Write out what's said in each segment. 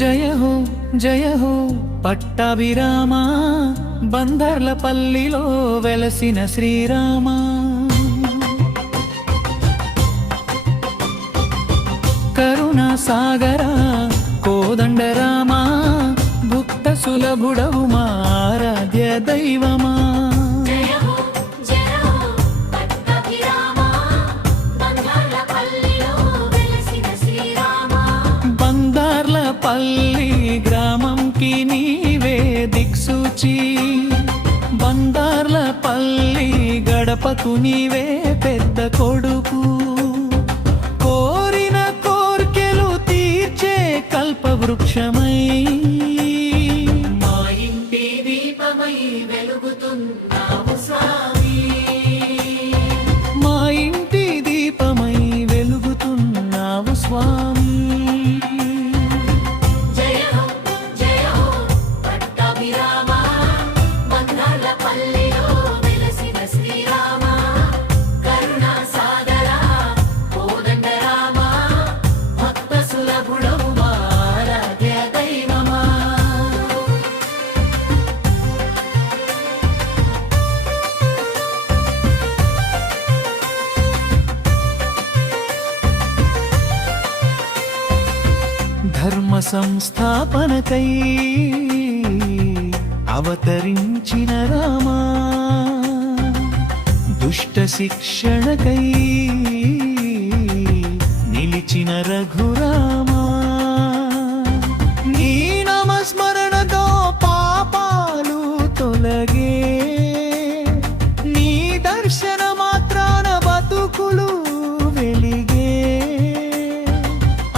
జయ హో పట్టాభిరామ, బందర్లపల్లిలో వెలసిన శ్రీరామ. కరుణా సాగర కోదండరామ, భక్త సులభుడవు మా ఆరాధ్య దైవమా. బందార్లపల్లి గ్రామంకి నీవే దిక్సూచి, బందార్లపల్లి గడపకు నీవే పెద్ద కొడుకు. కోరిన కోర్కెలు తీర్చే కల్పవృక్షమై, మా ఇంటి దీపమై వెలుగుతున్నావు స్వామి. మా ఇంటి దీపమై వెలుగుతున్నావు స్వామి. ధర్మ సంస్థాపనకై అవతరించిన రామా, దుష్ట శిక్షణకై నిలిచిన రఘురామా. నీ నామస్మరణతో పాపాలు తొలగే, నీ దర్శన మాత్రాన బతుకులు వెలిగే.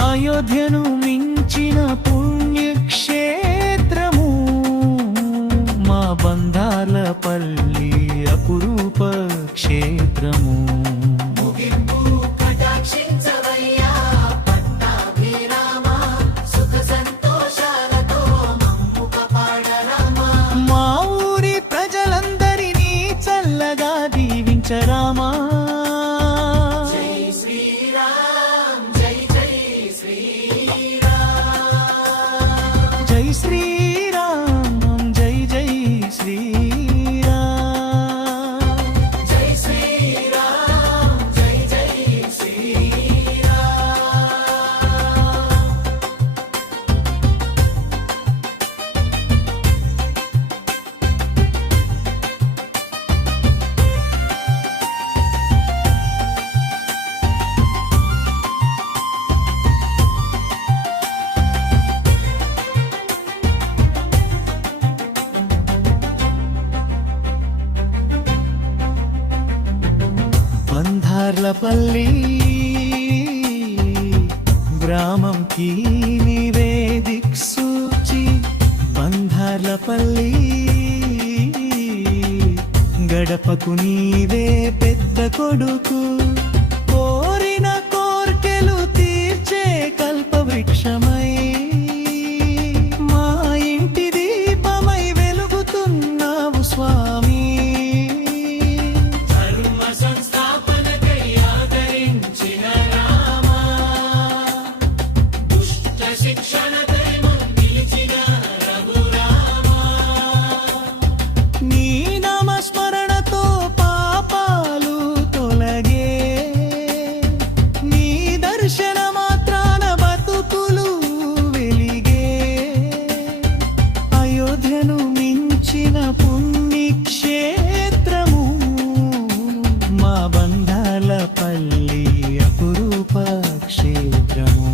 అయోధ్యను మించిన పుణ్యక్షేత్రము మా బందార్లపల్లి అపురూప క్షేత్రము. మా ఊరి ప్రజలందరినీ చల్లగా దీవించరామా. జై శ్రీరామ్ జై జై శ్రీరామ్. జై శ్రీరామ్ జై జై శ్రీరామ్. బందార్లపల్లి గ్రామంకి నీవే దిక్సూచి, బందార్లపల్లి గడపకు నీవే పెద్ద కొడుకు. కోరిన కోర్కెలు తీర్చే కల్పవృక్షమై, మా ఇంటి దీపమై వెలుగుతున్నావు స్వామి. నీ నామస్మరణతో పాపాలు తొలగే, నీ దర్శన మాత్రాన బతుకులు వెలిగే. అయోధ్యను మించిన పుణ్యక్షేత్రము మా బందార్లపల్లి అపురూప క్షేత్రము.